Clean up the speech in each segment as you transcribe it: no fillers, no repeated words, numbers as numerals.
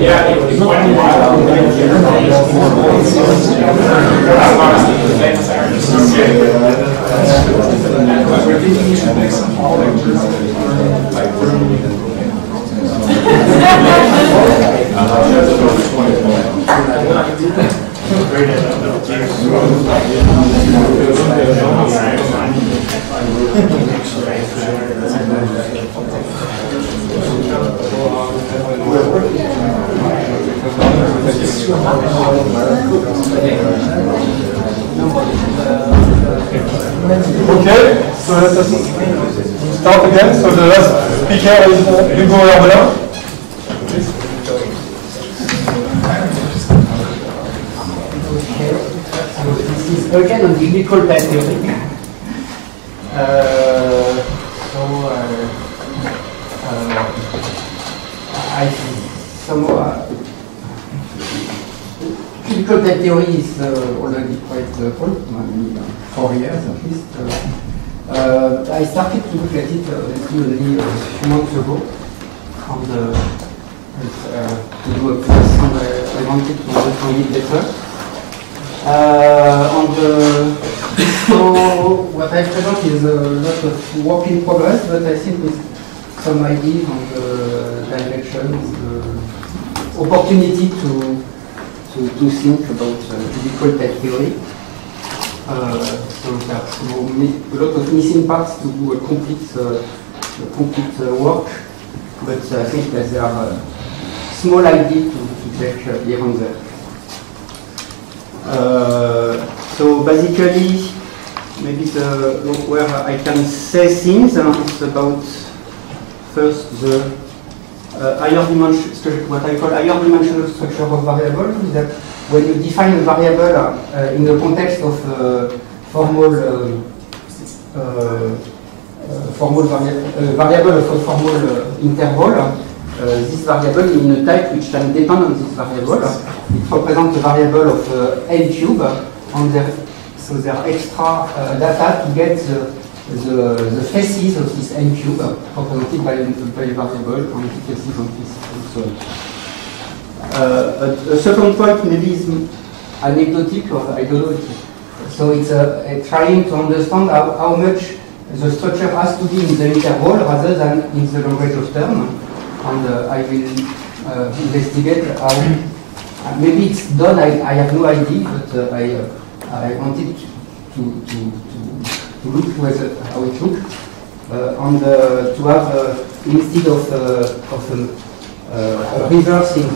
Yeah, it's quite a while. Okay, so let us start again. So the last speaker is Hugo Herbelin. This is again on biblical type theory. Biblical type theory is already quite old, maybe 4 years at least. I started to look at it only a few months ago, and to do a class, and I wanted to understand it better. So what I present is a lot of work in progress, but I think with some ideas on the directions, opportunity to think about biblical type theory. So there's a lot of missing parts to do a complete work, but I think that there are small ideas to take here and there. So basically, maybe where I can say things, it's about first the higher dimension, what I call higher dimensional structure of variable, is that when you define a variable in the context of formal variable of a formal interval, this variable in a type which can depend on this variable. It represents a variable of n cube, and so there are extra data to get the faces of this n cube represented by a variable, and faces on this and so on. A second point maybe is anecdotic, or I don't know. So it's trying to understand how much the structure has to be in the interval rather than in the language of term. And I will investigate how, maybe it's done, I have no idea, but I wanted to look how it looks, and to have, instead of a reverse in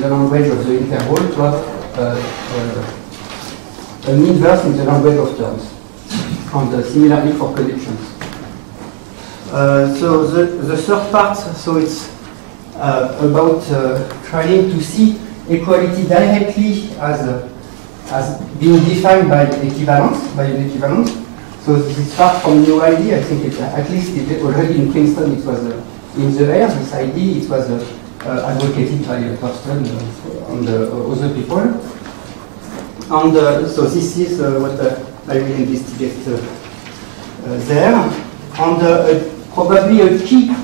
the language of the interval, to have an inverse in the language of terms, and similarly for connections. So the third part, so it's about trying to see equality directly as being defined by an equivalence. So this is far from new idea. I think at least already in Princeton it was in the air. This idea it was advocated by Thurston and other people. And so this is what I will investigate there. And probably a key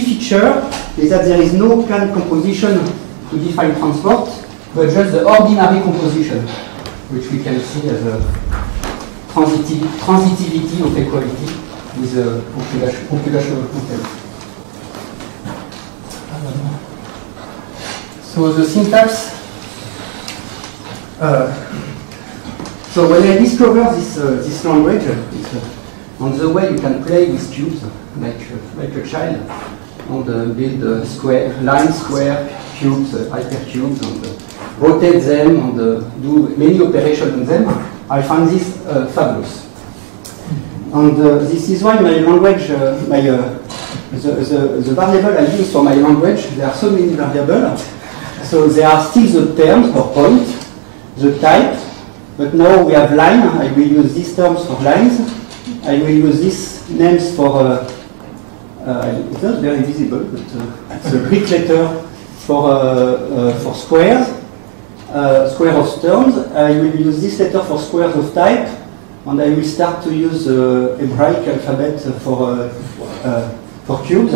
feature is that there is no planned composition to define transport, but just the ordinary composition, which we can see as a transitivity of equality with a populational content. So the syntax. So when I discovered this language, on the way you can play with cubes like a child, and build line, square, cubes, hypercubes, and rotate them and do many operations on them. I find this fabulous. And this is why my language, the variable I use for my language, there are so many variables. So there are still the terms or points, the type, but now we have line. I will use these terms for lines. I will use these names for, it's not very visible, but it's a Greek letter for squares, square of terms. I will use this letter for squares of type, and I will start to use Hebraic alphabet for cubes.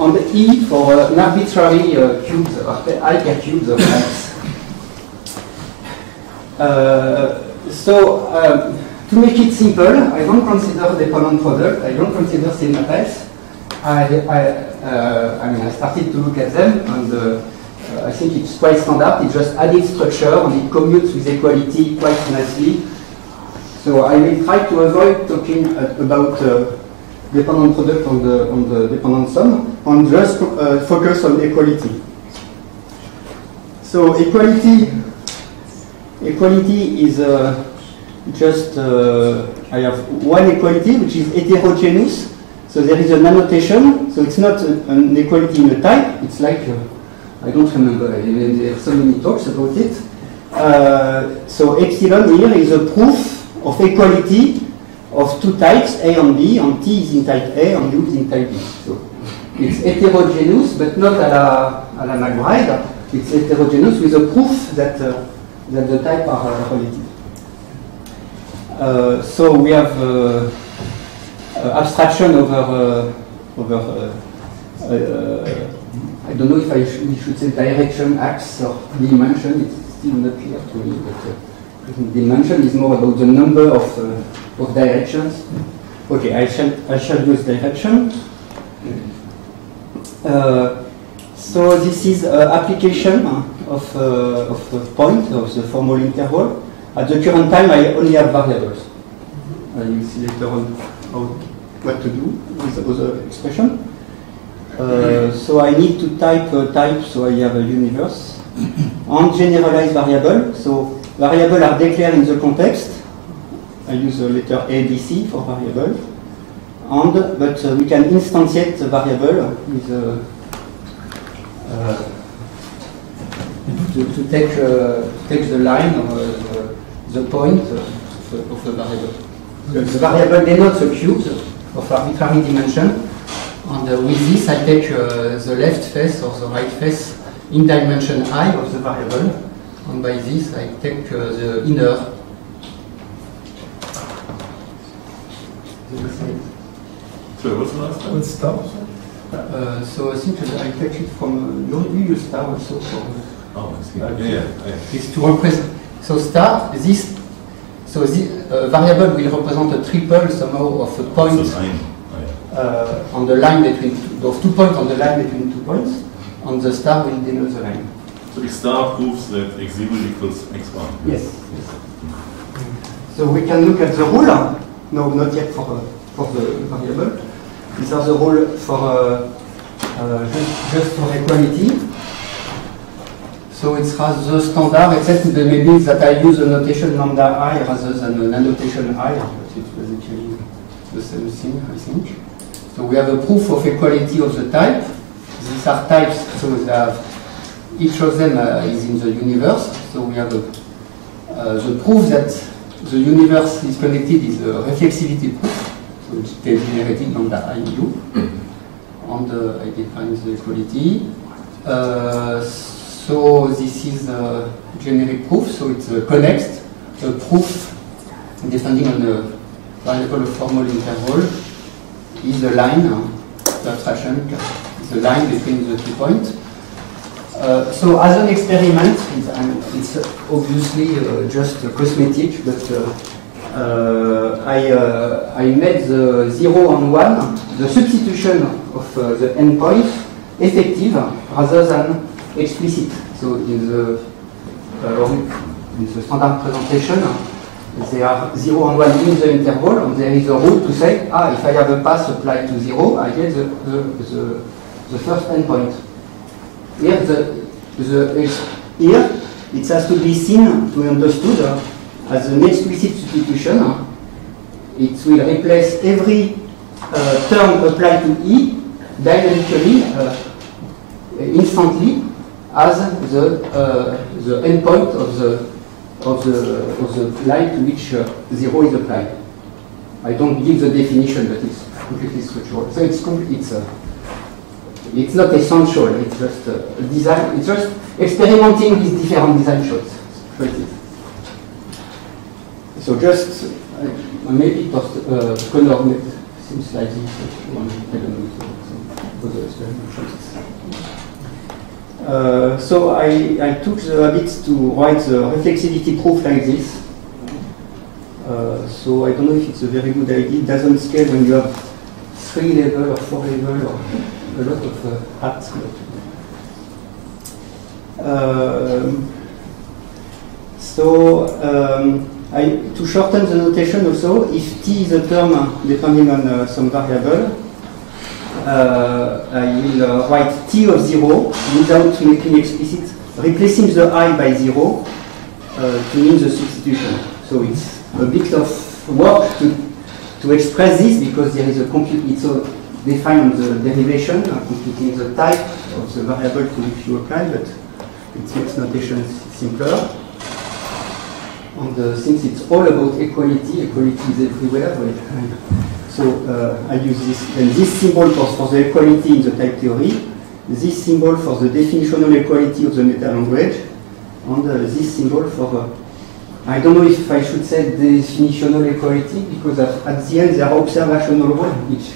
and E for an arbitrary cubes or hypercubes of types. To make it simple, I don't consider dependent product, I don't consider sigma types. I mean, I started to look at them, and I think it's quite standard. It just added structure and it commutes with equality quite nicely. So I will try to avoid talking about dependent product on the dependent sum and just focus on equality. So equality is just I have one equality which is heterogeneous. So there is an annotation. So it's not an equality in a type. It's like I don't remember. There are so many talks about it. So epsilon here is a proof of equality of two types, A and B, and T is in type A and U is in type B. So it's heterogeneous, but not à la McBride. It's heterogeneous with a proof that the types are relative. So we have abstraction over I don't know if we should say direction, axe, or dimension. It's still not clear to me, but dimension is more about the number of directions. Okay, I shall use direction. So this is application of point of the formal interval. At the current time, I only have variables. You will see later on what to do with the other expression. So I need to type a type, so I have a universe. And generalized variable. So variables are declared in the context. I use the letter A, B, C for variable. But we can instantiate the variable with to take the line or the point of the variable. The variable denotes a cube of arbitrary dimension. And with this, I take the left face or the right face in dimension I of the variable. And by this, I take the inner. So what's the last time? What's star? So I think I take it from you use star also for. Oh, I see. Yeah. Is to represent. So star this. So this variable will represent a triple somehow of a point. So On the line between of 2 points on the line between 2 points, and the star will denote the line. So the star proves that x0 equals x1. Yes. So we can look at the rule. No, not yet for the variable. These are the rule for just for equality. So it's the standard, except maybe that I use a notation lambda I rather than an annotation I, but it's basically the same thing, I think. So we have a proof of equality of the type. These are types, so they have, each of them is in the universe. So we have the proof that the universe is connected is a reflexivity proof. So it's generated lambda I U. And I define the equality. So this is a generic proof. So it's a connext, a proof depending on the variable of formal interval. Is the line, the abstraction is the line between the 2 points. So as an experiment, it's obviously just cosmetic, but I made the 0 and 1, the substitution of the endpoint, effective rather than explicit. So in the standard presentation, there are 0 and 1 in the interval, and there is a rule to say, if I have a path applied to 0, I get the first endpoint. Here, here, it has to be seen, to be understood, as an explicit substitution. It will replace every term applied to E dynamically, instantly, as the endpoint of the line to which 0 is applied. I don't give the definition, but it's completely structural. So it's not essential. It's just design. It's just experimenting with different design shots. So just maybe color seems like this. I don't know. other explanations. So I took the habit to write the reflexivity proof like this. So I don't know if it's a very good idea. It doesn't scale when you have 3 level or 4 level or a lot of hats. To shorten the notation also, if t is a term depending on some variable, I will write t of 0 without making explicit, replacing the I by 0 to mean the substitution. So it's a bit of work to express this because there is a it's defined on the derivation, computing the type of the variable to which you apply, but it makes notation simpler. And since it's all about equality, equality is everywhere. So I use this, and this symbol for the equality in the type theory, this symbol for the definitional equality of the meta language, and this symbol for, I don't know if I should say definitional equality, because at the end there are observational rules which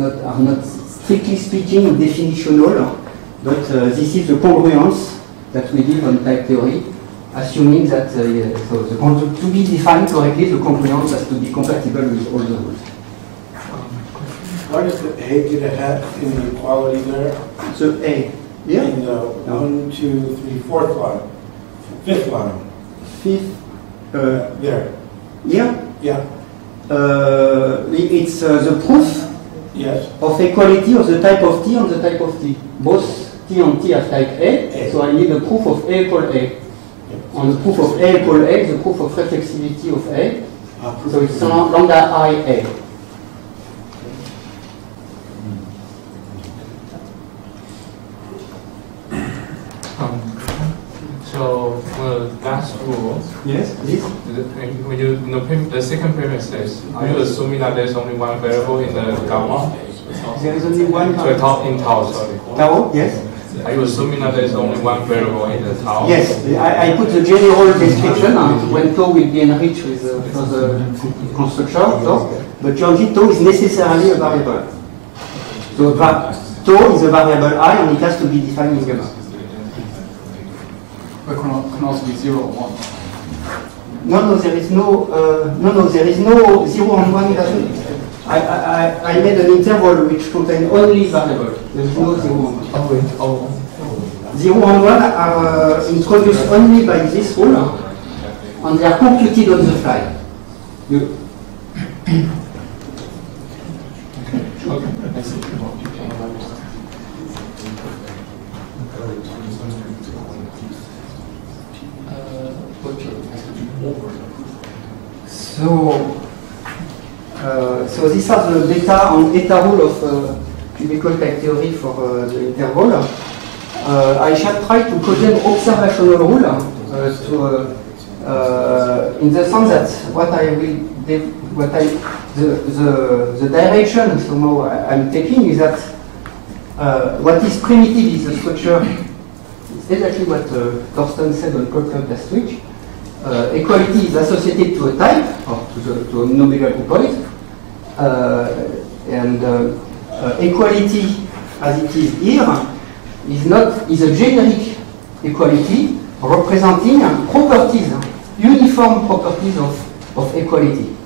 are not strictly speaking definitional, but this is the congruence that we give on type theory, assuming that so to be defined correctly, the congruence has to be compatible with all the rules. What is the A did it have in the equality there? So A, yeah? In the 1, 2, 3, 4th line, 5th line. 5th, there. Yeah? Yeah. It's the proof Yes. of equality of the type of T and the type of T. Both T and T have type A, so I need a proof of A equal A. On the proof of A equal A, the proof of reflexivity of A. So it's lambda I A. So the last rule, Yes, this? when you the second premise says, are you assuming that there's only one variable in the gamma? There is only one So tau, in tau, sorry. tau, yes? Are you assuming that there's only one variable in the tau? Yes, I put the general description when tau will be enriched with further construction, but generally tau is necessarily a variable. So tau is a variable I and it has to be defined in gamma. But can also be 0 or 1. No, there is no, there is no 0 and 1 doesn't. I made an interval which contains only variable. There is no 0 and 1. 0 and 1 are introduced only by this rule, and they are computed on the fly. So these are the beta and eta rule of cubical type theory for the interval. I shall try to code them observational rule in the sense that the direction somehow I'm taking is that what is primitive is the structure. It's exactly what Thorsten said on Colcloud last week. Equality is associated to a type, or to an omega group point, and equality, as it is here, is a generic equality representing properties, uniform properties of equality.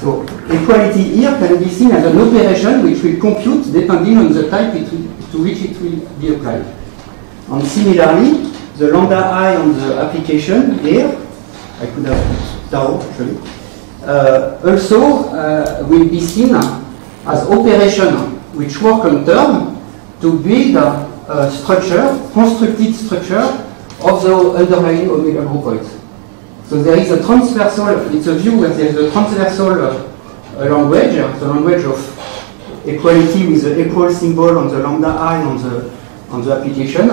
So equality here can be seen as an operation which will compute depending on the type to which it will be applied. And similarly, the lambda I on the application here, I could have put tau actually, also will be seen as operation which work on term to build a structure, constructed structure of the underlying omega group points. So there is a transversal, it's a view where there is a transversal language, the language of equality with the equal symbol on the lambda I on the application,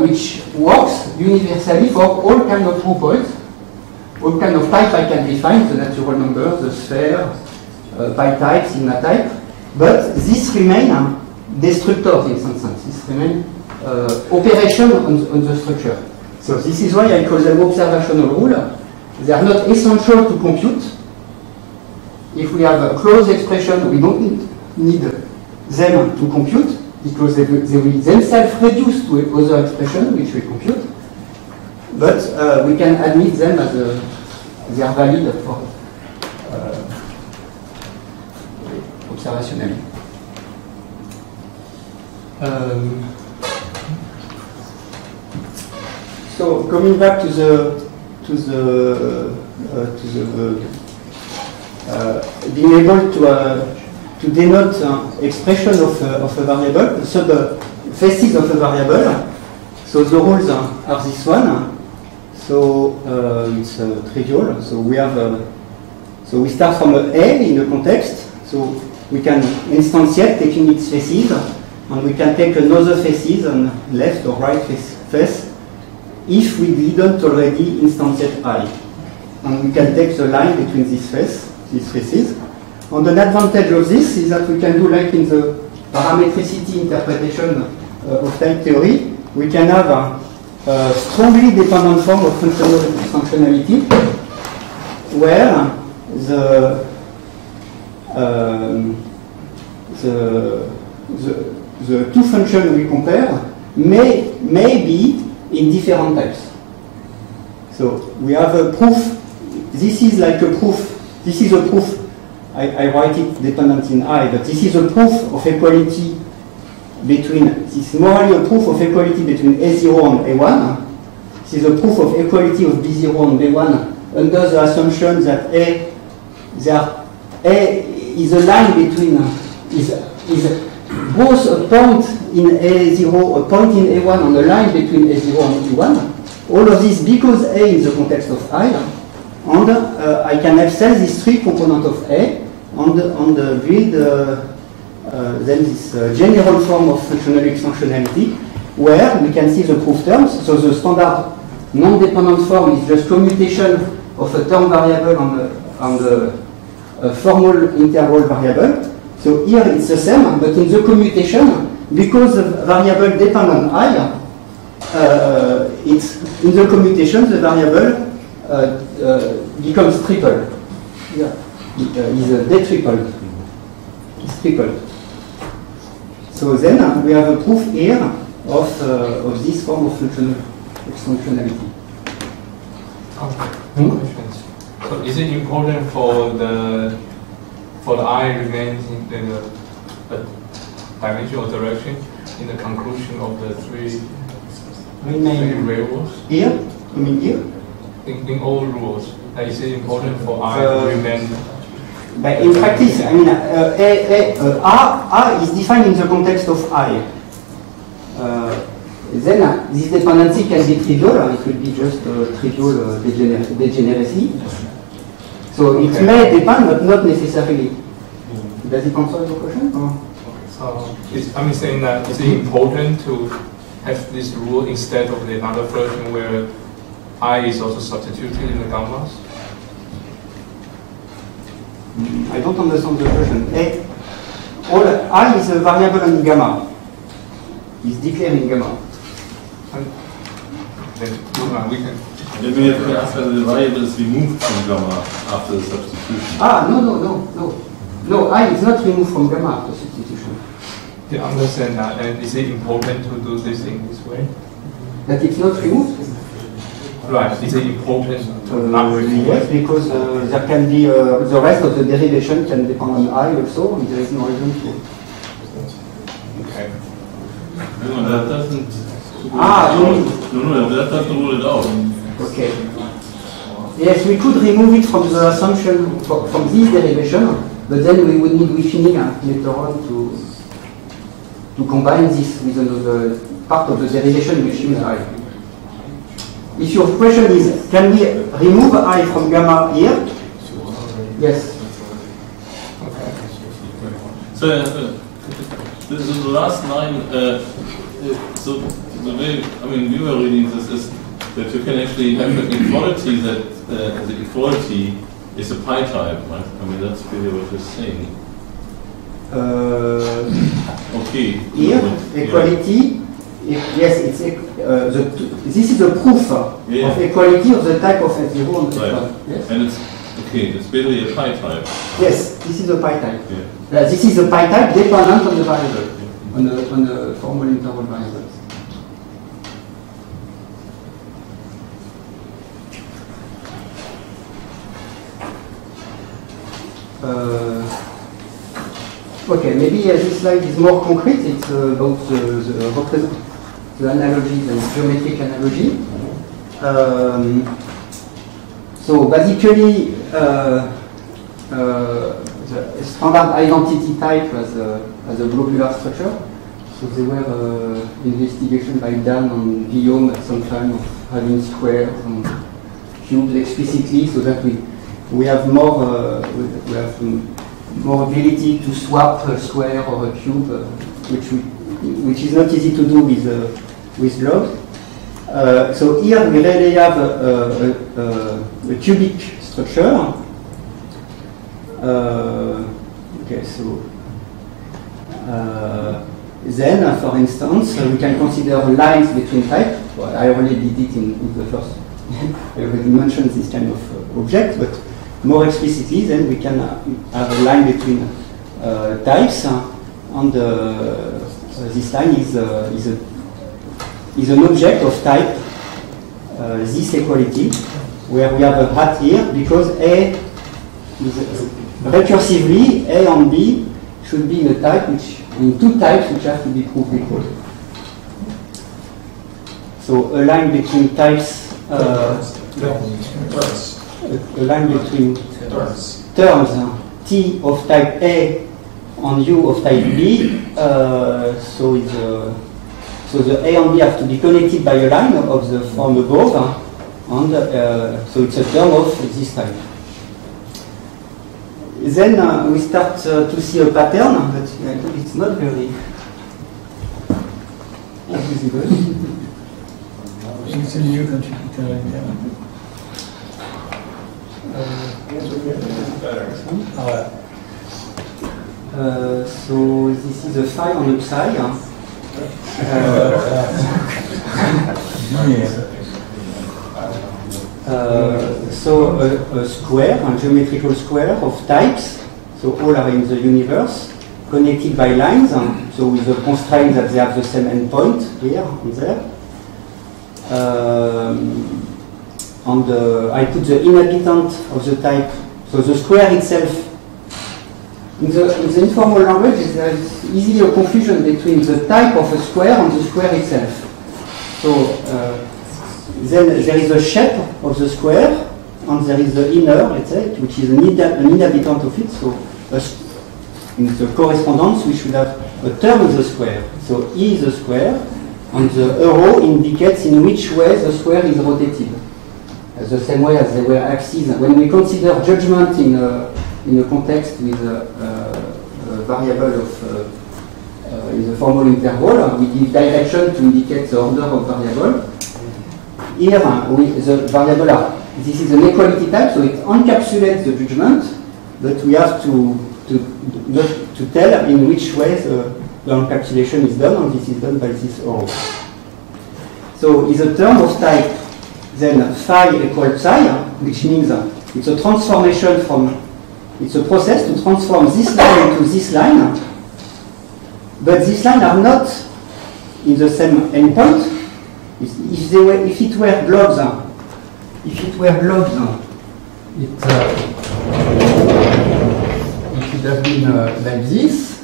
which works universally for all kinds of group points. All kind of type I can define, the natural number, the sphere, pi type, sigma type, but this remain destructors in some sense. This remain operation on the structure. So this is why I call them observational rule. They are not essential to compute. If we have a closed expression, we don't need them to compute, because they will themselves reduce to other expression which we compute, but we can admit them as they are valid for observationally. So coming back to being able to denote expression of a variable, so the faces of a variable. So the rules are this one. So it's trivial. So we have so we start from A in a context. So we can instantiate taking its faces, and we can take another faces on left or right face if we didn't already instantiate I. And we can take the line between these faces. And an advantage of this is that we can do like in the parametricity interpretation of type theory, we can have a strongly dependent form of functionality where the two functions we compare may be in different types. So we have a proof. This is like a proof. This is a proof. I write it dependent in I, but this is a proof of equality between, this is morally a proof of equality between A0 and A1. This is a proof of equality of B0 and B1 under the assumption that A is a line between, is both a point in A0, a point in A1, and a line between A0 and B1. All of this because A is the context of I, and I can access these three components of A and build then this general form of functionality where we can see the proof terms. So the standard non-dependent form is just commutation of a term variable and a formal interval variable. So here it's the same, but in the commutation, because the variable dependent I, it's in the commutation the variable becomes triple. Yeah, is detripled. It's tripled. So then we have a proof here of this form of functionality. Questions. So is it important for the I remains in the dimensional direction in the conclusion of the three rules? Here? You mean here? In all rules, is it important for I to remain? But in practice, I mean, R is defined in the context of I. Then this dependency can be trivial, or it will be just trivial degeneracy. So it may depend, but not necessarily. Does it answer your question? Or? So I'm saying that is it important to have this rule instead of another version where I is also substituted in the gammas? I don't understand the question. I is a variable in gamma. It's declared in gamma. Then we can. Then we have to ask whether the variable is removed from gamma after the substitution. No, I is not removed from gamma after substitution. You understand that, and is it important to do this in this way? That it's not removed? Right, is it important to not remove Yes, it? because there can be, the rest of the derivation can depend on I also, and there is no reason to. Okay. No, that doesn't. No. That doesn't rule it out. Okay. Yes, we could remove it from the assumption from this derivation, but then we would need Wi-Fi later on to combine this with another part of the derivation which use I. If your question is, can we remove I from gamma here? Yes. Okay. So the last line. So the way we were reading this is that you can actually have an equality that the equality is a pi type, right? I mean that's really what you're saying. Okay. Here, equality. Yes, it's this is a proof of equality of the type of F0 on the right. one. Yes. And Okay, it's basically a pi type. Yes, this is a pi type. Yeah. This is a pi type dependent on the variable, on the formal interval variables. Okay, maybe this slide is more concrete. It's about the analogies and geometric analogy. So basically, the standard identity type as a globular structure. So there were investigations by Dan and Guillaume at some time of having squares and cubes explicitly, so that we have more more ability to swap a square or a cube, which is not easy to do with blobs. So here we really have a cubic structure. Okay, so then, for instance, we can consider lines between types. Well, I already did it in the first. I already mentioned this kind of object, but more explicitly, then we can have a line between types, and this line is an object of type this equality, where we have a hat here, because A is recursively A and B should be in a type in two types which have to be proved equal. So a line between types, a line between terms T of type A and U of type B. So the A and B have to be connected by a line of the form above, and so it's a term of this type. Then we start to see a pattern, but I think it's not very visible. It's a new contributor, so this is a phi on psi. So a square, a geometrical square of types, so all are in the universe, connected by lines, so with the constraint that they have the same endpoint here and there. And I put the inhabitant of the type, so the square itself. In the informal language, there is easily a confusion between the type of a square and the square itself. So then there is a shape of the square, and there is the inner, let's say, which is an inhabitant of it. So in the correspondence, we should have a term of the square. So E is a square, and the arrow indicates in which way the square is rotated. The same way as they were axes. When we consider judgment in a context with a variable of in the formal interval, we give direction to indicate the order of variable. Here, the variable this is an equality type, so it encapsulates the judgment, but we have to tell in which way the encapsulation is done, and this is done by this arrow. So it's a term of type then phi equals psi, which means it's a transformation it's a process to transform this line into this line, but these lines are not in the same endpoint. If it were blobs, it should have been like this.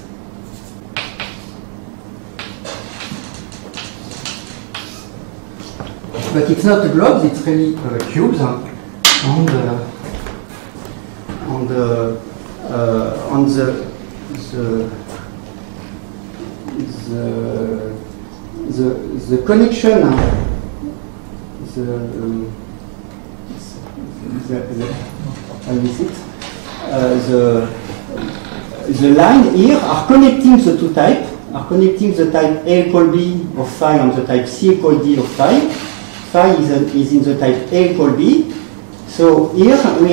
But it's not a globe, it's really cubes, and the connection, the line here are connecting the two types, are connecting the type A equal B of phi and the type C equal D of phi. Phi is in the type A equal B. So here we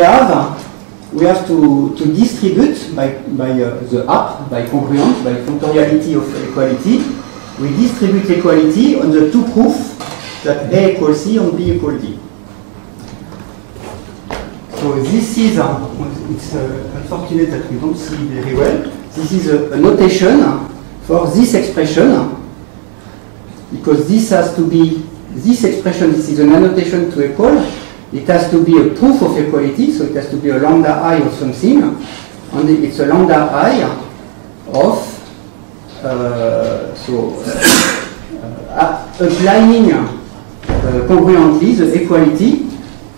have to distribute by the up, by congruence, by functoriality of equality. We distribute equality on the two proofs that A equals C and B equals D. So this is, it's unfortunate that we don't see very well. This is a notation for this expression, because this has to be, this expression, this is an annotation to equal. It has to be a proof of equality, so it has to be a lambda I of something, and it's a lambda I of, applying congruently the equality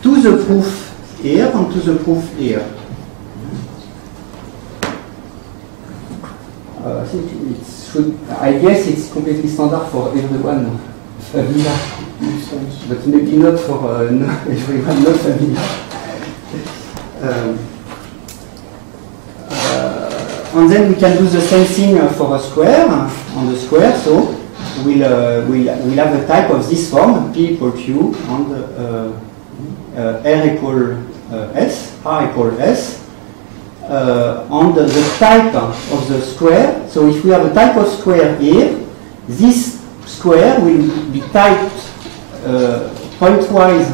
to the proof here and to the proof here. I guess it's completely standard for everyone familiar, but maybe not for everyone not familiar. And then we can do the same thing for a square, on the square, so we'll have a type of this form, P equal Q, and R equal S, R equal S, and the type of the square. So if we have a type of square here, this square will be typed pointwise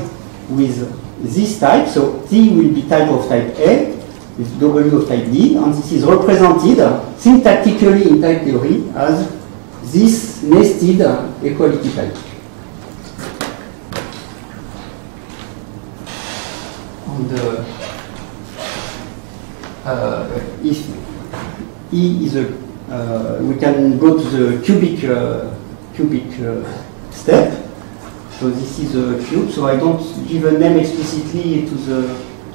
with this type. So T will be type of type A, with W of type D, and this is represented syntactically in type theory as this nested equality type. And if E is a, we can go to the cubic step. So this is a cube. So I don't give a name explicitly to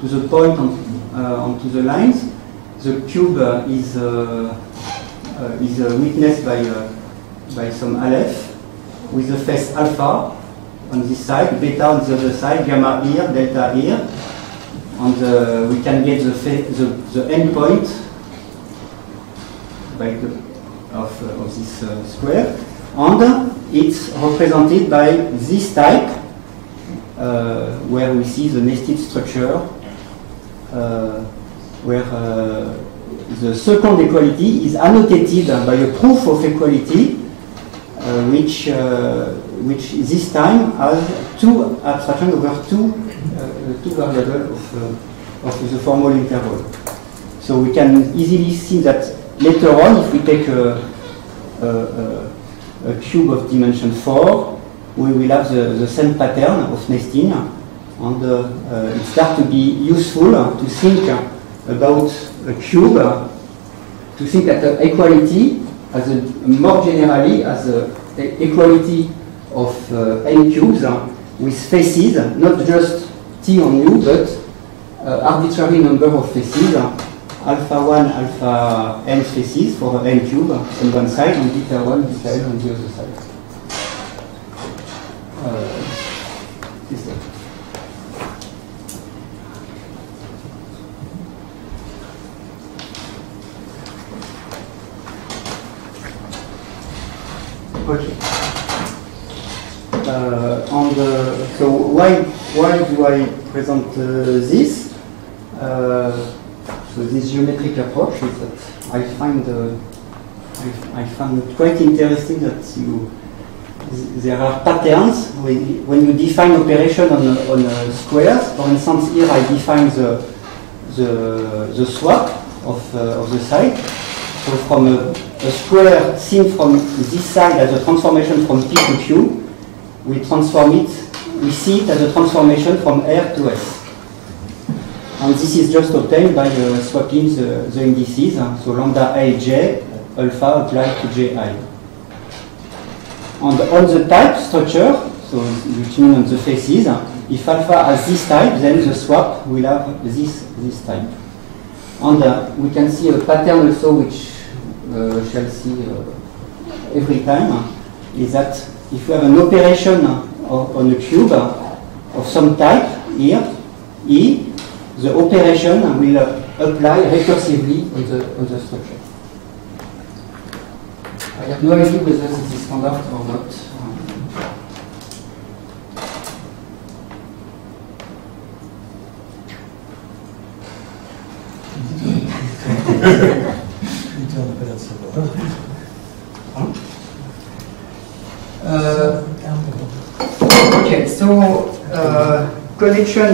the point onto the lines. The cube is witnessed by some aleph with the face alpha on this side, beta on the other side, gamma here, delta here, and we can get the endpoint of this square, and it's represented by this type where we see the nested structure, where the second equality is annotated by a proof of equality, which this time has two abstraction over two variables of the formal interval. So we can easily see that later on, if we take a cube of dimension 4, we will have the same pattern of nesting, and it starts to be useful to think about a cube, to think at equality as more generally as equality of n cubes with faces, not just t on u, but arbitrary number of faces, alpha 1, alpha n faces for n cube on one side, and beta 1, beta n on the other side. Okay. So why do I present this? So this geometric approach is that I find it quite interesting that there are patterns when you define operation on squares. For instance, here I define the swap of the side. So from a square seen from this side as a transformation from P to Q, we see it as a transformation from R to S. And this is just obtained by swapping the indices, so lambda Ij, alpha applied to Ji. And on the type structure, so which means on the faces, if alpha has this type, then the swap will have this type. And we can see a pattern also which shall see every time, is that if we have an operation on a cube of some type here, E, the operation will apply recursively on the structure. I have no idea whether this is standard or not. Okay, so connection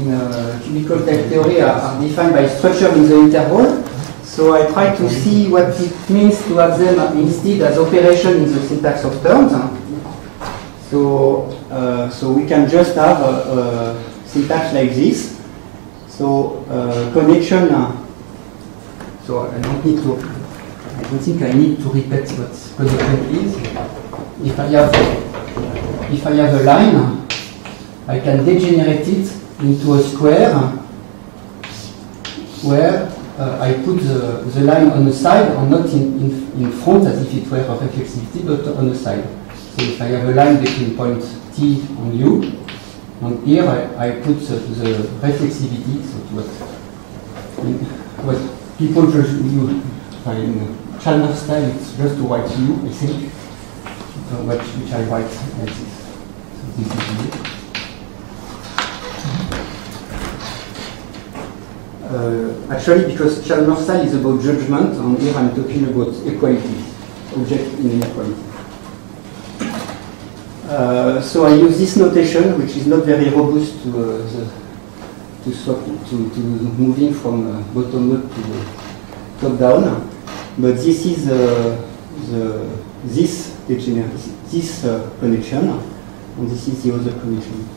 cubical type theory are defined by structure in the interval. So I try to see what it means to have them instead as operation in the syntax of terms. So we can just have a syntax like this. So connection. So I don't think I need to repeat what connection is. If I have a line, I can degenerate it into a square where I put the line on the side, or not in front as if it were a reflexivity, but on the side. So if I have a line between point T and U, and here I put the reflexivity, so what people just use in Chalmers style, it's just to write U, I think, which I write like this. So this is it. Actually, because Chalmers style is about judgment, and here I'm talking about equality, object in inequality. So I use this notation, which is not very robust to moving from bottom up to top down, but this is this connection, and this is the other connection.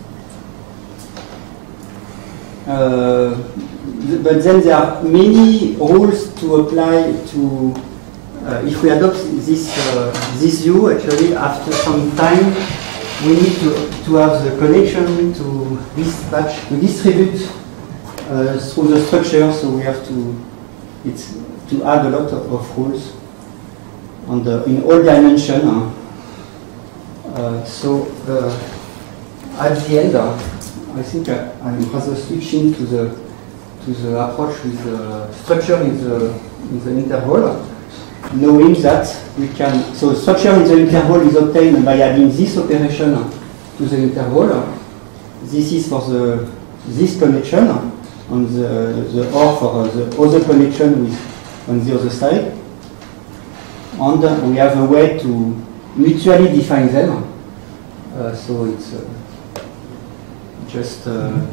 But then there are many rules to apply to. If we adopt this view, actually, after some time, we need to have the connection to distribute through the structure. So we have to add a lot of rules in all dimensions. So at the end, I think I'm rather switching to the approach with the structure in the interval, knowing that we can. So structure in the interval is obtained by adding this operation to the interval. This is for this connection, and the OR for the other connection on the other side. And we have a way to mutually define them. So it's just a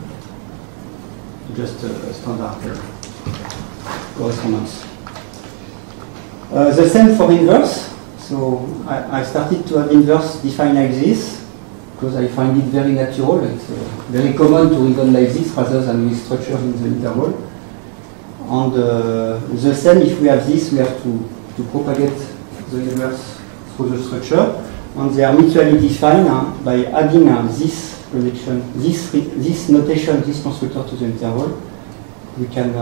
standard correspondence. The same for inverse. So I started to have inverse defined like this because I find it very natural. It's very common to reason like this rather than with structure in the interval. And the same, if we have this, we have to propagate the inverse through the structure. And they are mutually defined by adding this connection, this notation, this constructor to the interval. We can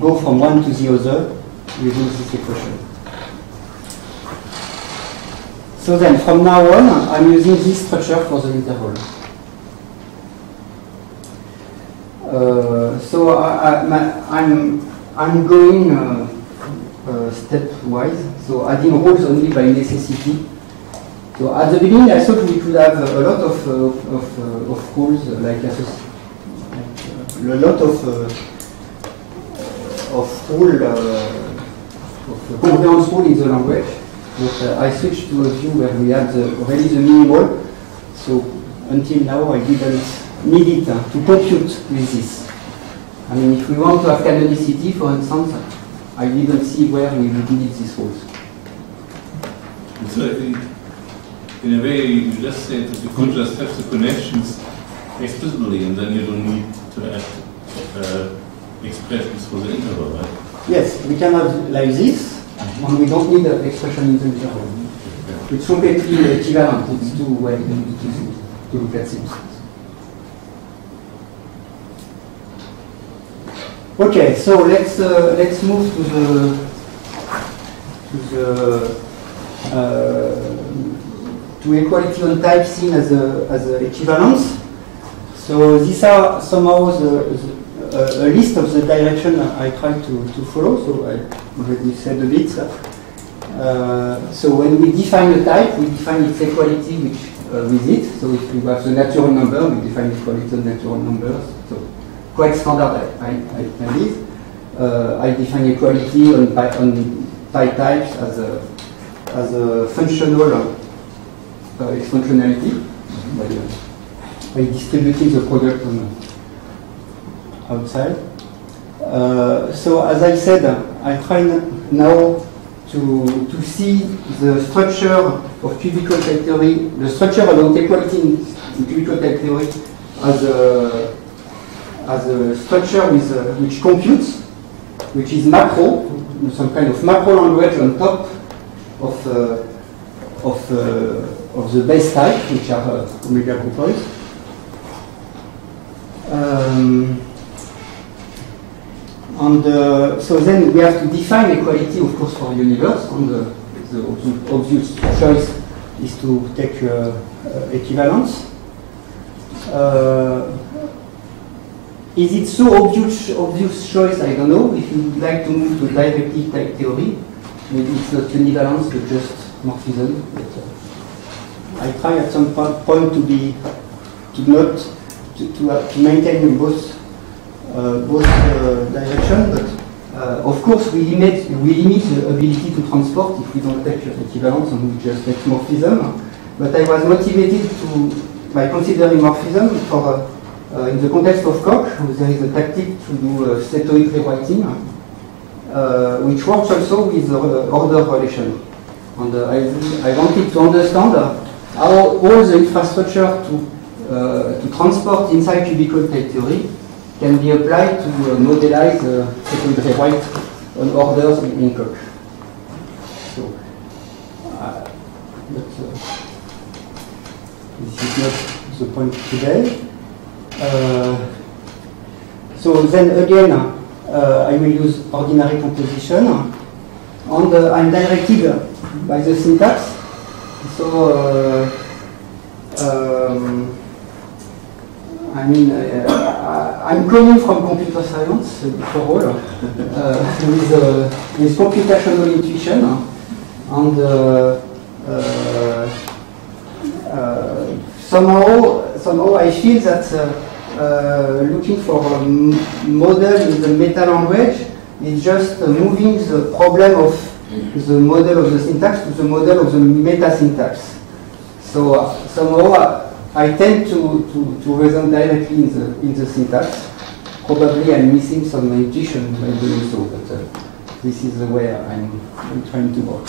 go from one to the other using this equation. So then, from now on, I'm using this structure for the interval. So I'm going stepwise. So adding rules only by necessity. So at the beginning, I thought we could have a lot of rules, like a lot of concurrence rule in the language. But I switched to a view where we had already the minimal. So until now, I didn't need it to compute with this. I mean, if we want to have canonicity, for instance, I didn't see where we would need these rules. So in a way, you just said that you could just have the connections explicitly, and then you don't need to add expressions for the interval, right? Yes, we can have like this, and we don't need an expression in the interval. It's completely equivalent. It's two ways to look at things. Okay, so let's move to equality on type seen as a equivalence. So these are somehow a list of the direction I try to follow. So I already said a bit. So when we define a type, we define its equality with it. So if we have the natural number, we define equality on natural numbers. So quite standard ideas. I define equality on pi types as a functional functionality by distributing the product on outside. So as I said, I try now to see the structure of cubical type theory, the structure about equality in cubical type theory as a structure which computes, which is macro, some kind of macro language on top of the base type, which are omega groupoids. So then we have to define equality, of course, for the universe. And the obvious choice is to take equivalence. Is it so obvious choice? I don't know. If you would like to move to directly type theory, maybe it's not univalence but just morphism. But I try at some point to maintain both direction, but of course we limit the ability to transport if we don't take equivalence and we just take morphism. But I was motivated by considering morphism for in the context of Koch, there is a tactic to do statoid rewriting, which works also with order relation. And I wanted to understand how all the infrastructure to transport inside cubical type theory can be applied to modelize statoid rewrite on orders in Koch. So, this is not the point today. So then again, I will use ordinary composition, and I'm directed by the syntax. So I mean, I'm coming from computer science for all, with computational intuition, and somehow I feel that looking for a model in the meta language is just moving the problem of the model of the syntax to the model of the meta syntax. So somehow I tend to reason directly in the syntax. Probably I'm missing some intuition by doing so, but this is the way I'm trying to work.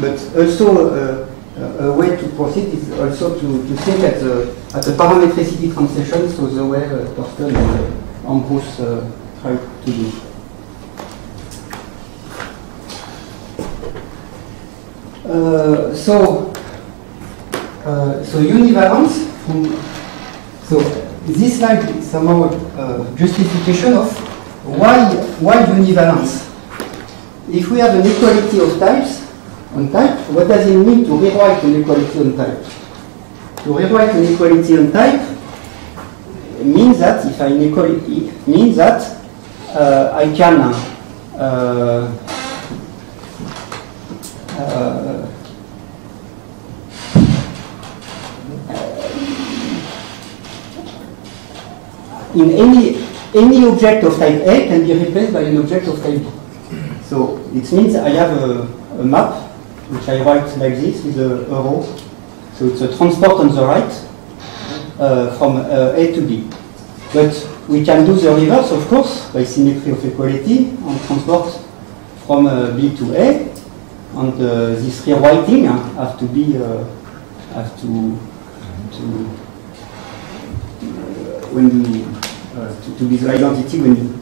But also a way to proceed is also to think at the parametricity translation, so the way Torsten and Ambrus try to do. So univalence. So this slide is somehow justification of why univalence. If we have an equality of types on type, what does it mean to rewrite an equality on type? To rewrite an equality on type means that if an equality means that I can in any object of type A can be replaced by an object of type B. So it means I have a map which I write like this with a row. So it's a transport on the right from A to B. But we can do the reverse, of course, by symmetry of equality and transport from B to A. And this rewriting have to be to be the identity when you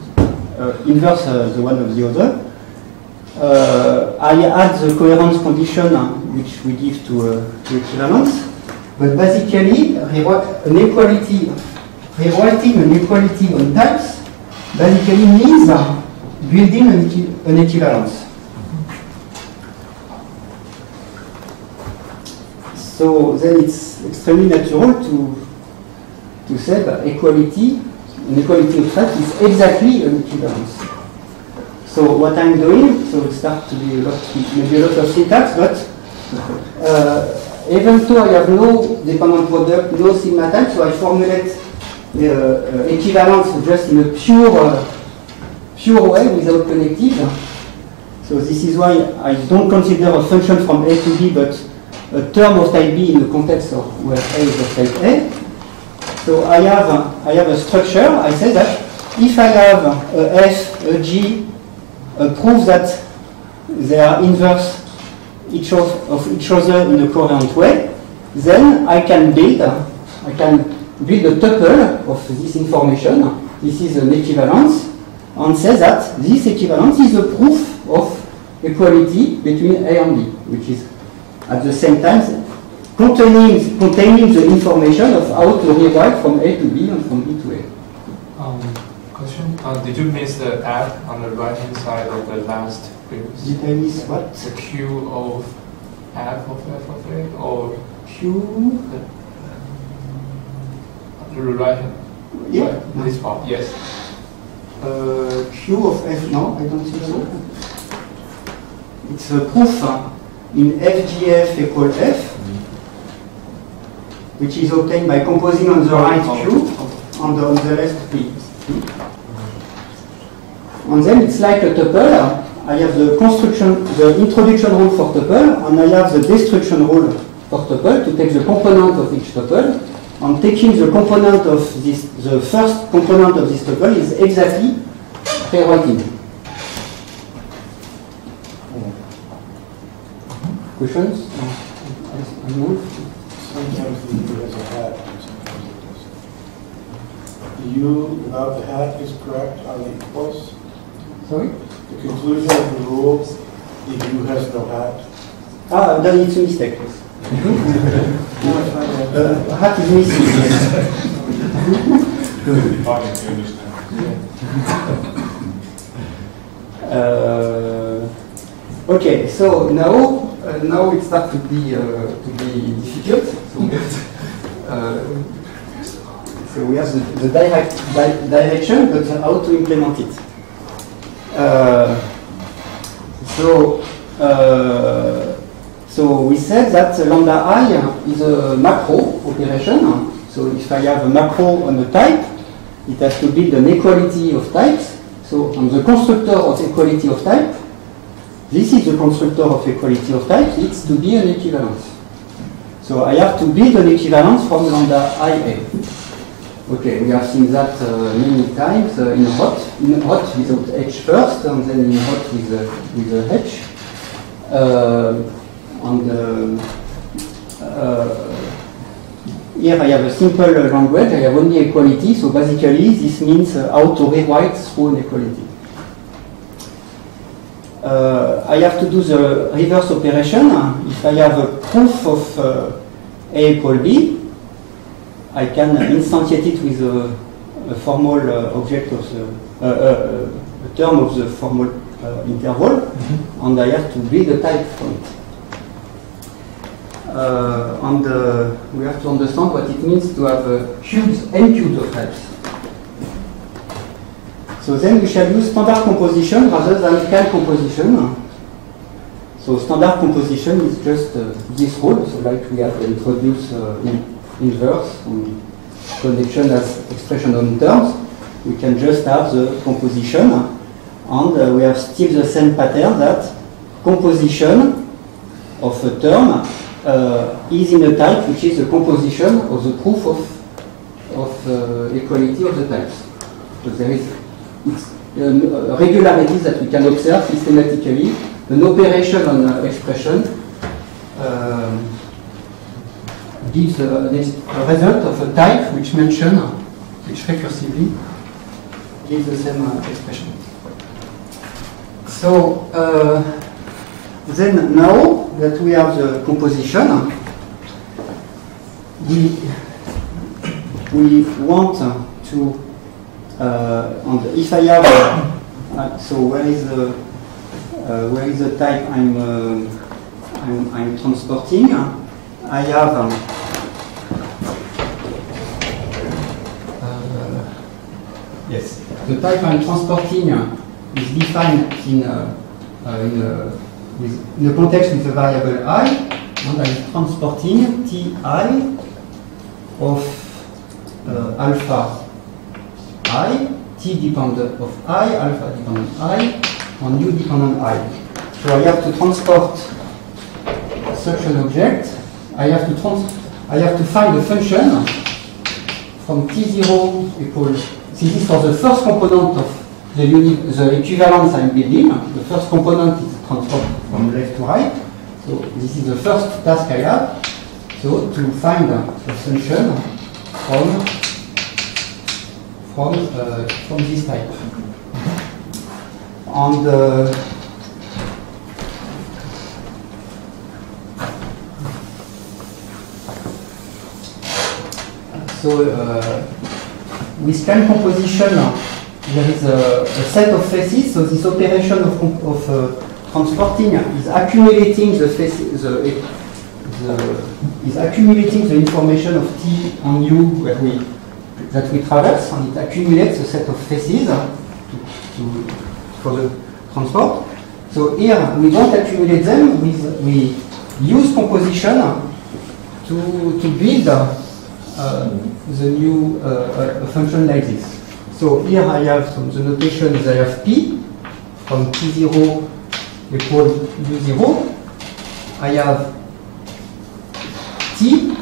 inverse the one of the other. I add the coherence condition which we give to equivalence, but basically rewriting an equality on types basically means building an equivalence. So then it's extremely natural to say that an equality of type is exactly an equivalence. So what I'm doing, so it starts to be maybe a lot of syntax, but even though I have no dependent product, no sigma type, so I formulate the equivalence just in a pure way without connective. So this is why I don't consider a function from A to B, but a term of type B in the context of where A is of type A. So I have a structure. I say that if I have a F, a G, a proof that they are inverse of each other in a coherent way, then I can build a tuple of this information. This is an equivalence, and say that this equivalence is a proof of equality between A and B, which is at the same time containing the information of how to rewrite from A to B and from B to A. Question? Did you miss the app on the right-hand side of the last previous? Did I miss what? The Q of app of F of A, or Q? the right-hand? Yeah. Right, this part, yes. Q of F, no, I don't think so. It's a proof in FGF equal F, which is obtained by composing on the right Q, on the left P. And then it's like a tuple. I have the introduction rule for tuple, and I have the destruction rule for tuple to take the component of each tuple. And taking the component of this, the first component of this tuple is exactly rewriting. Questions? I don't know. Sometimes the U has a hat, and sometimes it doesn't. The U without the hat is correct on the equals. Sorry? The conclusion of the rule, the U has no hat. Ah, then it's a mistake. Hat is missing. Okay, so now it starts to be difficult. So we have the direction, but how to implement it. So we said that lambda I is a macro operation. So if I have a macro on a type, it has to build an equality of types. So on the constructor of equality of type, this is the constructor of equality of types, it's to be an equivalence. So I have to build an equivalence from lambda IA. Okay, we have seen that many times in hot without H first, and then in hot with a H. Here I have a simple language, I have only equality, so basically this means how to rewrite through an equality. I have to do the reverse operation. If I have a proof of A equal B, I can instantiate it with a formal object of the a term of the formal interval, and I have to build a type from it. We have to understand what it means to have cubes, n cubes of types. So then we shall use standard composition rather than cal composition. So standard composition is just this rule, so like we have introduced inverse and connection as expression on terms. We can just have the composition, and we have still the same pattern that composition of a term is in a type which is a composition of the proof of equality of the types. So there is regularities that we can observe systematically. An operation on expression gives a result of a type which recursively gives the same expression. So then now that we have the composition, we want to and if I have so where is the type I'm transporting? I have yes, the type I'm transporting is defined in a context with a variable I, and I'm transporting Ti of alpha I, T dependent of I, alpha dependent I, and U dependent I. So I have to transport such an object I have to find a function from T0 equals, this is for the first component of the equivalence I'm building. The first component is transformed from left to right. So this is the first task I have. So to find a function from this type. And with scan composition, there is a set of faces. So this operation of transporting is accumulating the faces, is accumulating the information of T and U that we traverse, and it accumulates a set of faces for the transport. So here we don't accumulate them, we use composition to build the new function like this. So here I have some the notation is I have P from T0 equal U0. I have T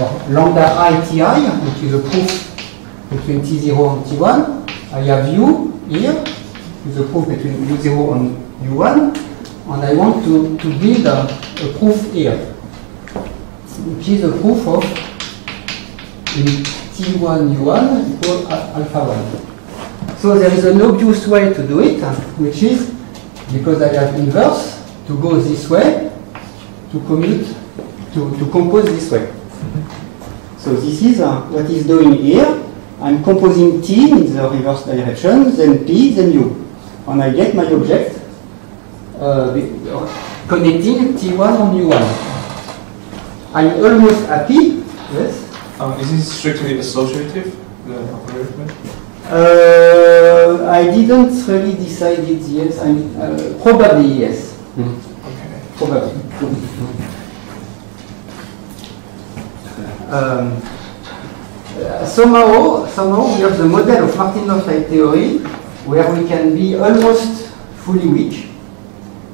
or lambda I Ti, which is a proof between T0 and T1. I have U here, which is a proof between U0 and U1. And I want to build a proof here, which is a proof of in T1 U1 equal alpha 1. So there is an obvious way to do it, which is, because I have inverse, to go this way, to commute, to compose this way. So this is what is doing here. I'm composing T in the reverse direction, then P, then U. And I get my object connecting T1 and U1. I'm almost happy, yes? Is this strictly associative, the operation? I didn't really decide it yet. Probably yes. Okay. Probably. Somehow we have the model of Martinov type theory where we can be almost fully weak,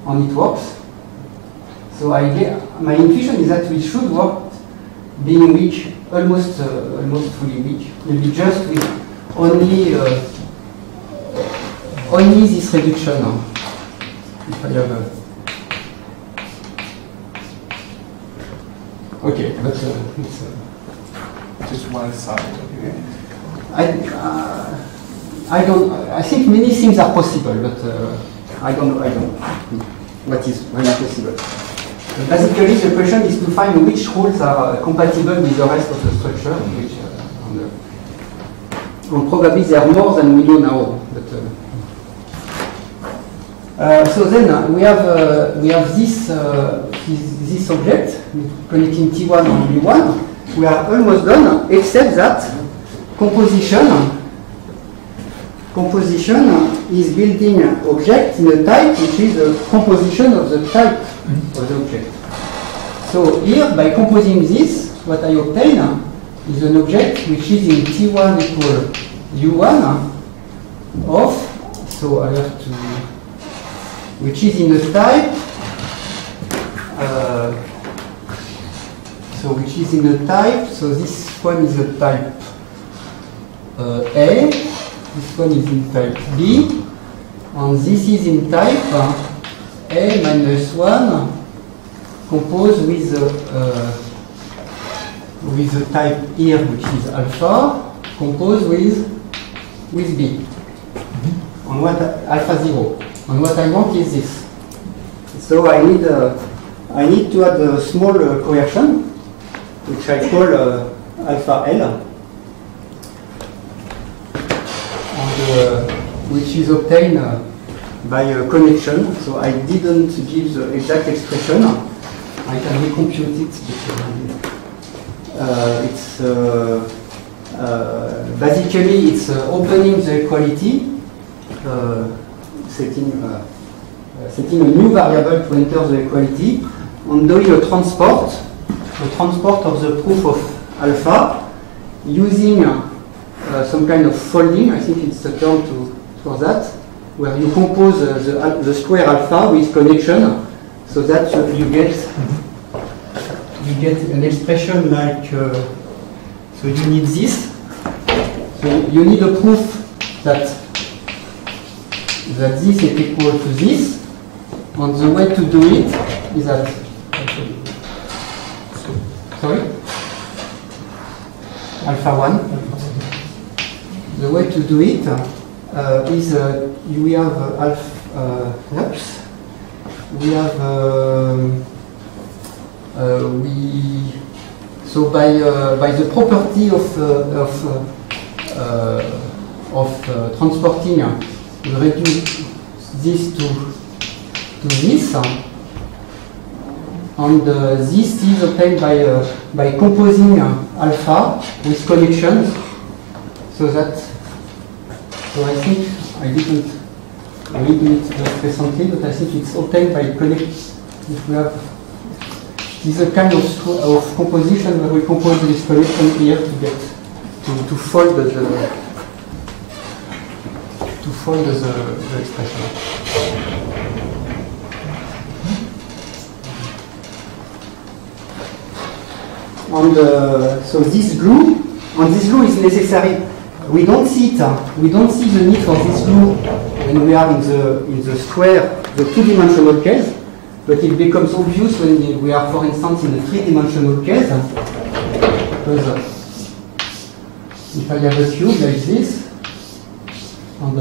and it works. So my intuition is that we should work being weak, almost fully weak, maybe just with only this reduction. If I have okay, but it's Just one side. Okay. I don't. I think many things are possible, but I don't know what is really possible. Basically, the question is to find which rules are compatible with the rest of the structure, which and probably there are more than we know now. But so then we have this object connecting T1 and U1. We are almost done, except that composition is building an object in a type which is a composition of the type of the object. So here, by composing this, what I obtain is an object which is in T1 equal U1 of, so I have to, which is in the type, so this one is a type A, this one is in type B, and this is in type A minus 1 composed with the type here, which is alpha, composed with B, on what alpha 0. And what I want is this. So I need to add a small coercion, which I call alpha L, and, which is obtained by a connection. So I didn't give the exact expression. I can recompute it. Basically it's opening the equality, setting a new variable to enter the equality, and doing a transport of the proof of alpha using some kind of folding. I think it's the term for that, where you compose the square alpha with connection, so that you get you get an expression like, so you need this. So you need a proof that this is equal to this. And the way to do it is that, sorry? Alpha 1. The way to do it is we have oops. We have so by the property of transporting, we reduce this to this, and this is obtained by composing alpha with connections, so I think I didn't read it recently, but I think it's obtained by connect. If we have this is a kind of composition where we compose this connection here to get to fold the expression. And so this glue is necessary. We don't see it. We don't see the need for this glue when we are in the square, the two-dimensional case. But it becomes obvious when we are, for instance, in a three-dimensional case. Because if I have a cube like this, and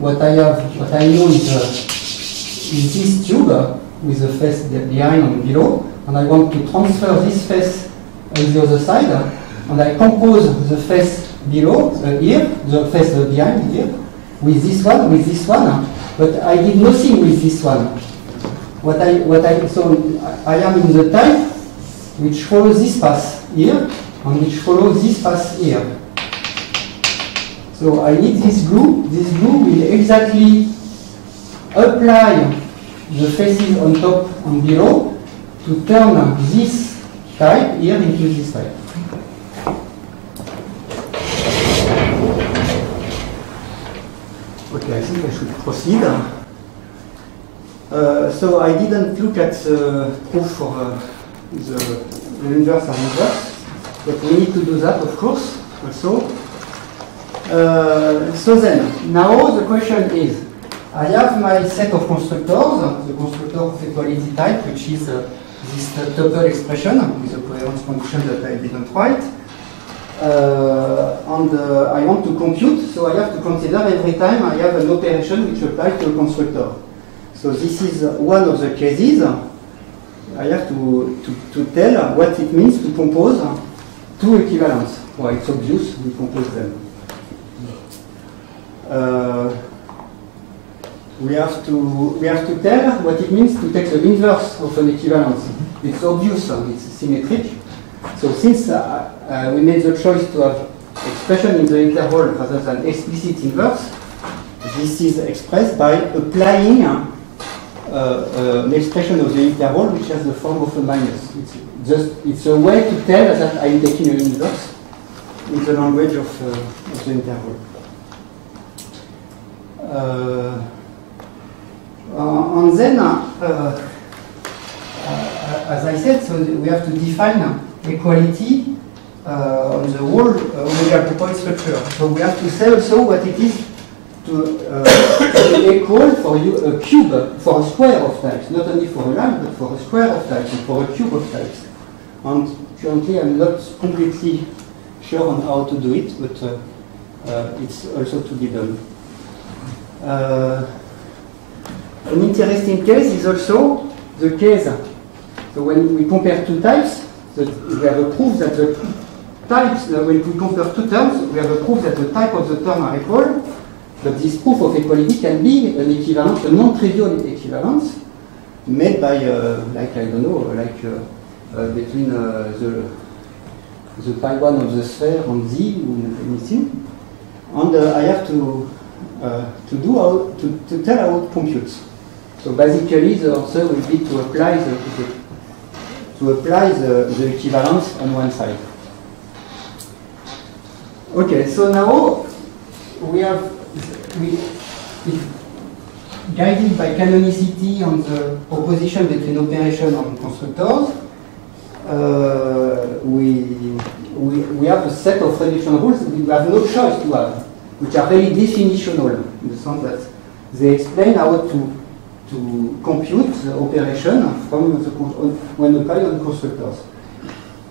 what I know is this tube with the face behind and below, and I want to transfer this face on the other side, and I compose the face below here, the face behind here, with this one, but I did nothing with this one. So I am in the type which follows this path here, and which follows this path here. So I need this glue. This glue will exactly apply the faces on top and below to turn this type here into this type. Okay, I think I should proceed. So I didn't look at the proof for the inverse and inverse, but we need to do that, of course, also. So then, now the question is, I have my set of constructors, the constructor of equality type, which is this tuple expression with a coherence condition that I didn't write. And I want to compute, so I have to consider every time I have an operation which applies to a constructor. So this is one of the cases. I have to tell what it means to compose two equivalents. Well, it's obvious, we compose them. We have to tell what it means to take the inverse of an equivalence. It's obvious, it's symmetric. So since we made the choice to have expression in the interval rather than explicit inverse, this is expressed by applying an expression of the interval which has the form of a minus. It's a way to tell that I'm taking an inverse in the language of the interval. And then, as I said, so we have to define equality on the whole omega groupoid structure. So we have to say also what it is to be equal for a cube, for a square of types, not only for a line, but for a square of types and for a cube of types. And currently I'm not completely sure on how to do it, but it's also to be done. An interesting case is also the case, so when we compare two types, we have a proof that the types, when we compare two terms, we have a proof that the type of the term are equal, but this proof of equality can be an equivalence, a non-trivial equivalence, made by, like, I don't know, like between the pi1 of the sphere and z, or anything. And I have to tell how it computes. So basically, the answer will be to apply the equivalence on one side. Okay, so now guided by canonicity on the opposition between operation and constructors, we have a set of reduction rules we have no choice to have, which are really definitional, in the sense that they explain how to compute the operation from the, when applied on constructors.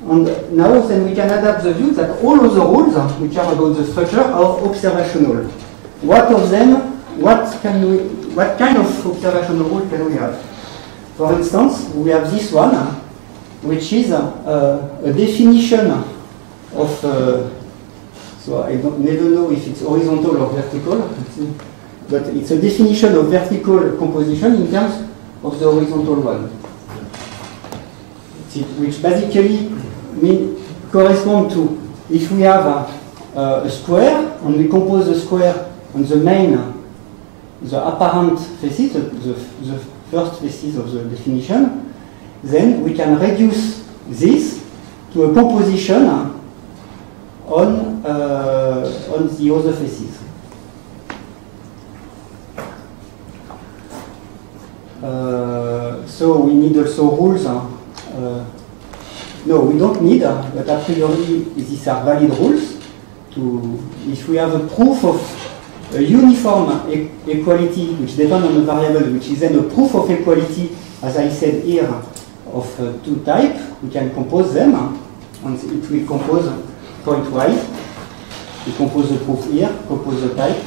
And now then we can adapt the view that all of the rules which are about the structure are observational. What of them, what kind of observational rule can we have? For instance, we have this one, which is a definition of, so I never know if it's horizontal or vertical, but it's a definition of vertical composition in terms of the horizontal one, which basically correspond to, if we have a square and we compose the square on the main, the apparent faces, the first faces of the definition, then we can reduce this to a composition on the other faces. So we need also rules. No, we don't need, but a priori these are valid rules. If we have a proof of a uniform equality which depends on a variable, which is then a proof of equality, as I said here, of two types, we can compose them, and it will compose pointwise. We compose the proof here, compose the type.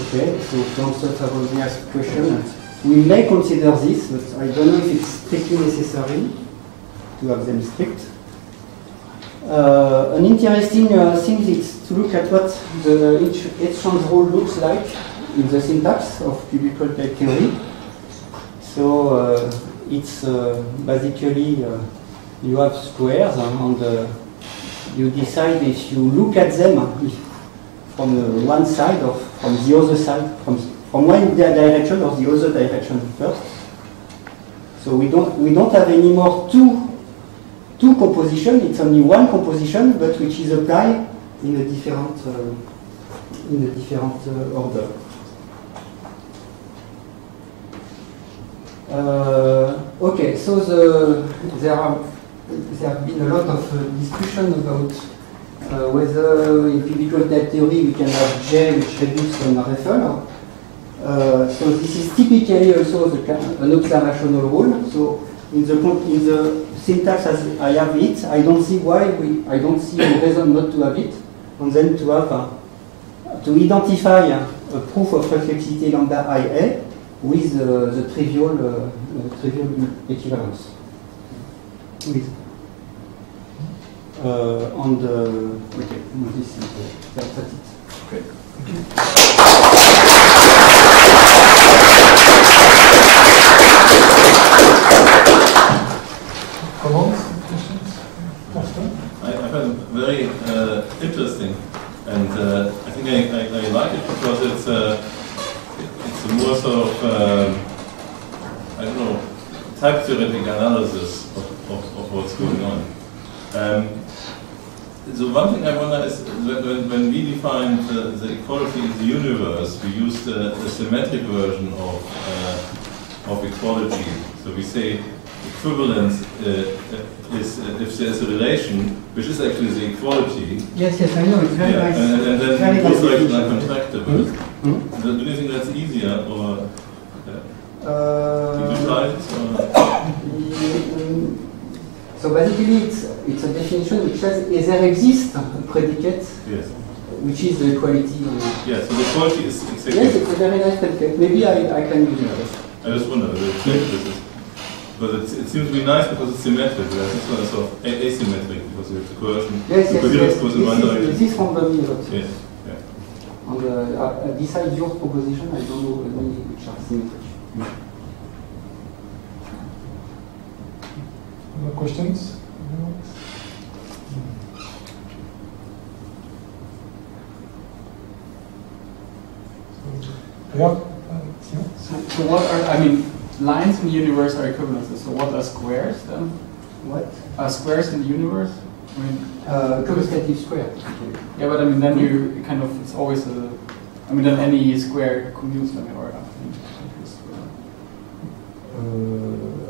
Okay, so to answer Fabian's question, we may consider this, but I don't know if it's strictly necessary to have them strict. An interesting thing is to look at what the exchange rule looks like in the syntax of cubical type theory. So it's basically you have squares and you decide if you look at them from one side or from the other side, from one direction or the other direction first. So we don't have anymore two composition. It's only one composition, but which is applied in a different order. Okay, so there have been a lot of discussion about whether in cubical type theory we can have J which reduces on RFL. So this is typically also an observational rule. So in the syntax as I have it, I don't see I don't see a reason not to have it, and then to have to identify a proof of reflexivity lambda IA with the trivial equivalence. Okay, this is that's it. Okay. Thank you. Comments, questions? I find it very interesting, and I think I like it because it's a more sort of I don't know, type theoretic analysis of what's going on. So one thing I wonder is when we defined the equality in the universe, we used a symmetric version of equality. So we say equivalence is if there's a relation which is actually the equality. Yes, I know, it's very nice. And then very both nice directions are contractible. Mm-hmm. Do you think that's easier, or did you try it? So basically, it's a definition which says there exists a predicate, Yes. which is the equality. Yes, so the equality is exactly. Yes, it's a very nice predicate. Maybe I can use it. I just wonder whether it's like this is, but it seems to be nice because it's symmetric, whereas this one is sort of asymmetric because you have the coercion. Yes, the coherence goes in one direction. This randomly a lot. Yes. Yeah. And besides your proposition, I don't know any which are symmetric. No questions? No. Yeah. So what are, I mean, lines in the universe are equivalences. So what are squares then? What? Are squares in the universe? I mean, commutative square. yeah, but I mean, then you kind of, it's always a, I mean, then any square commutes them, or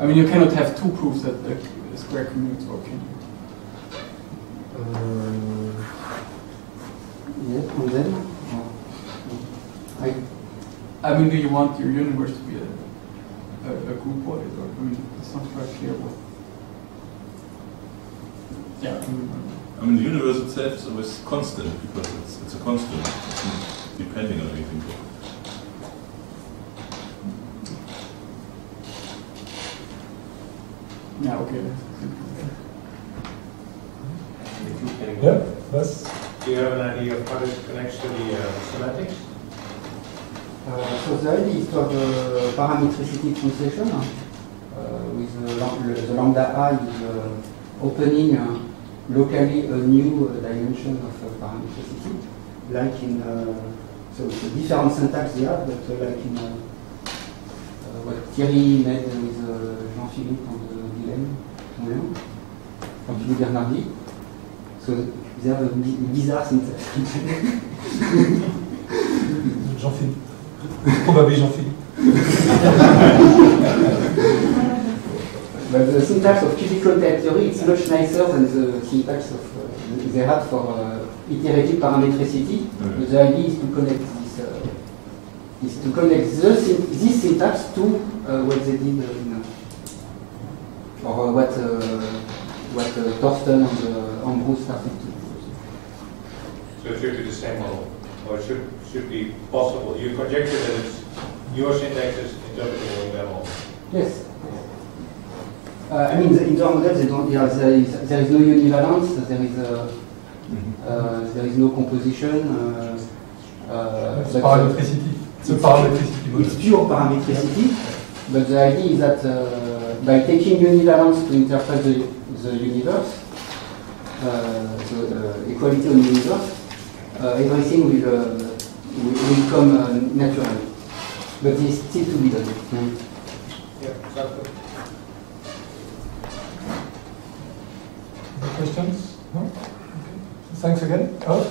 I mean, you cannot have two proofs that the square commutes, or can you? Yes, and then? I mean, do you want your universe to be a group audit, or I mean, it's not quite clear what. Yeah. I mean, the universe itself is always constant because it's a constant. It's not depending on anything. Yeah. Okay. Yeah, that's. Do you have an idea of how this connects to the semantics? So the idea is to have a parametricity translation with the lambda I is opening locally a new dimension of parametricity, like in so it's a different syntax they have, but like in what Thierry made with Jean-Philippe on the dilemme, Jean-Philippe Bernardi. So they have a bizarre syntax. Jean-Philippe. Probably Jean-Philippe. But the syntax of cubical type theory is much nicer than the syntax of they had for iterative parametricity. But the idea is to connect this syntax to what they did in, or what Thorsten and Ambrose started to do. So it should be the same model, or it should be possible. You conjecture that it's your syntax is interpretable in that model. Yes. I mean, in the model, they don't. Yeah, there is no univalence. There is no composition. It's parametricity. It's a parametricity model. It's pure parametricity. But the idea is that by taking univalence to interpret the universe, the equality of the universe, everything will come naturally. But it's still to be done. Yeah, exactly. Any questions? No? Okay. Thanks again. Oh.